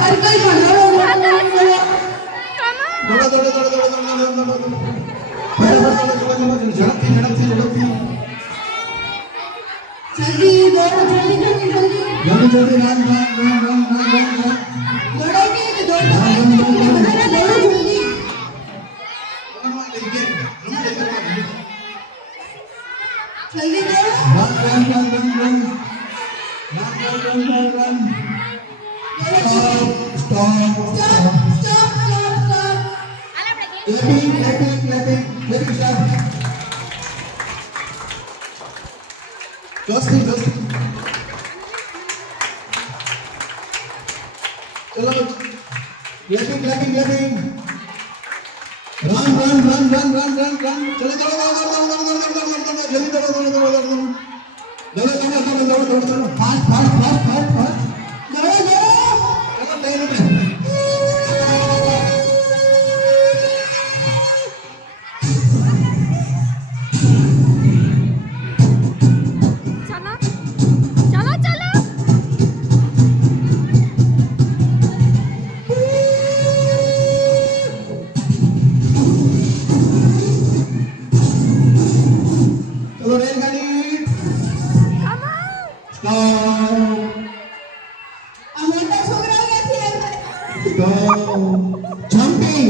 सर्कल में दौड़ो जल्दी दौड़ो जल्दी रन दौड़ोगे तो दौड़ो जल्दी जल्दी run stop clapping stop just चलो clapping run चलो जल्दी दौड़ो fast jumping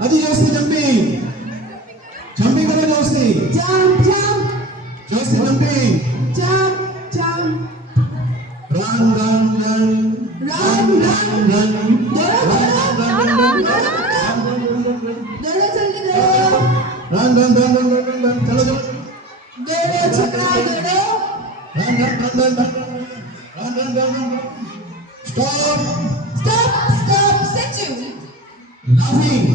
adi josti jumping karo josti josti jumping run stop statue laughing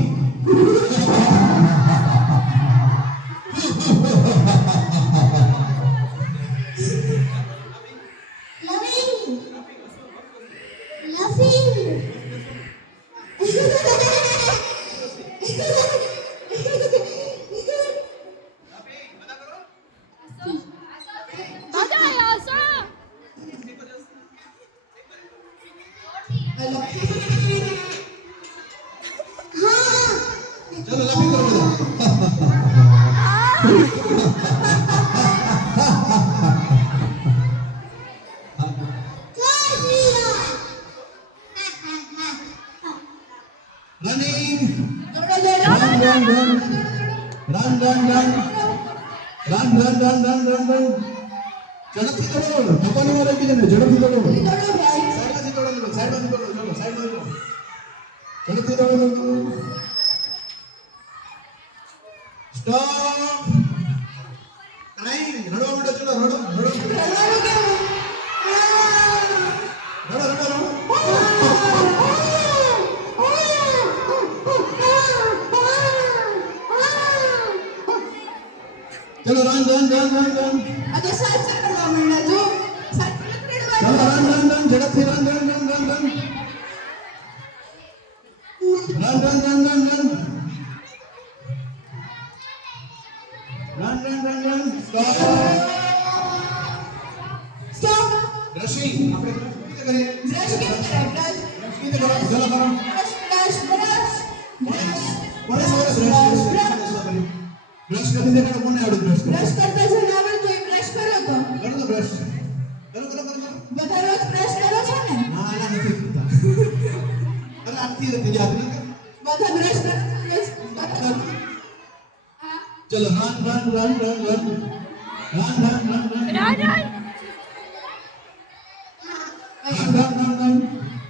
चलो laughing करो running run झड़पથી દોડો ધક્કોની મારો બીજાને ઝડપથી દોડો સાઈડમાંથી દોડો ઝડપથી દોડો સ્ટોપ ટાઈમ રડો ચલો રડો चलो रन अरे साथ से करवा मिलना जो साथ में रेड चलो रन झड़पથી रन स्टॉप ब्रशिंग આપણે બ્રશ કરીએ ब्रश કેમ કરે ब्रश ચલો કરો કોને સવારે બ્રશ કરી દેવાનો કોને આવડે બ્રશ करता जो ना आवડે તો એ બ્રશ કરો તો કરો તો બ્રશ કરો બધા રોજ બ્રશ કરો છો ને ના નથી કરતા અરે આથી હતી યાદ ન કર બધા બ્રશ કરો चलो रन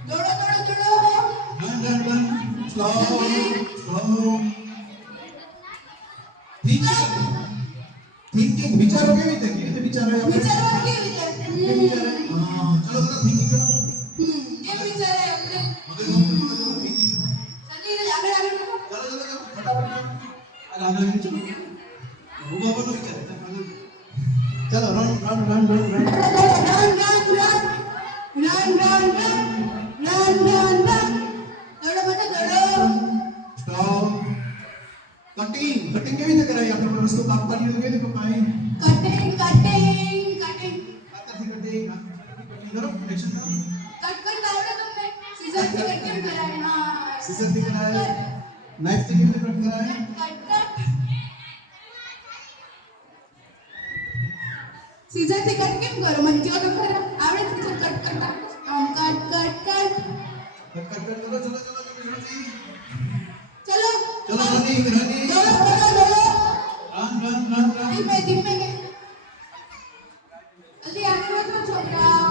दौड़ो रन स्लो थिंकिंग विचारो केवी રીતે વિચારો વિચારવા કેવી રીતે હા ચલો તો થિંકિંગ કરો એમ વિચારે અમને જલ્દી આગળ ચલો ફટાફટ આ આગળ ચલો ઉભા બનો વિચાર ચલો રન દોડો બધા દોડો સ્ટોપ કટિંગ કેવી રીતે કરાય? આપણે કોઈ વસ્તુ કાપવાની હોય તો કેવી રીતે કપાય? કટિંગ હાથથી કટિંગ કરો, એક્શન કરો. કટ કરતા આવડે તમને? સીઝરથી કટ કેમ કરાય? હા. સીઝરથી કરાય, નાઈફથી કેવી રીતે કટ કરાય? સીઝરથી કટ કેમ કરો? મને કહો તો ખરા. આવડે છે કટ કરતા? આમ કટ. કટ કરો, ચલો. ચલો રનિંગ. દોડો. રન. ધીમે જલ્દી આગળ વધો છોકરાઓ.